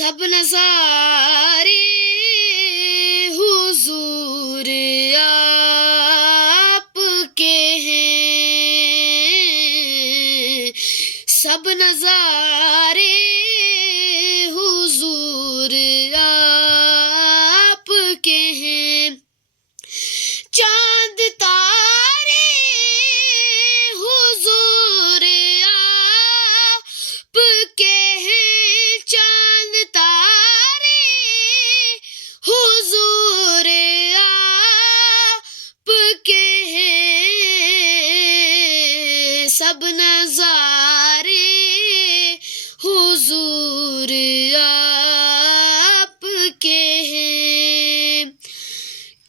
سب نظارے حضور آپ کے ہیں، سب نظارے حضور آپ کے ہیں، چاند تارے حضور آپ کے ہیں، چاند تارے حضور آپ کے ہیں، سب نظارے حضور آپ کے ہیں،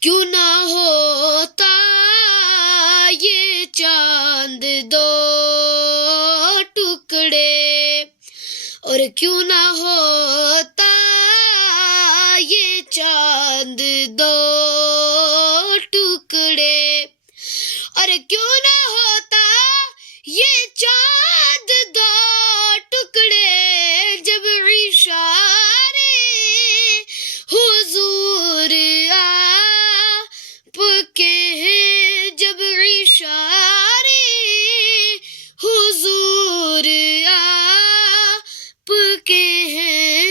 کیوں نہ ہوتا یہ چاند دو ٹکڑے، اور کیوں نہ ہوتا یہ چاند دو ٹکڑے، اور کیوں نہ ہوتا یہ چاند دو ٹکڑے، جب اشارے حضور آپ کے ہیں، جب اشارے حضور آپ کے ہیں،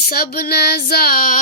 سب نظارے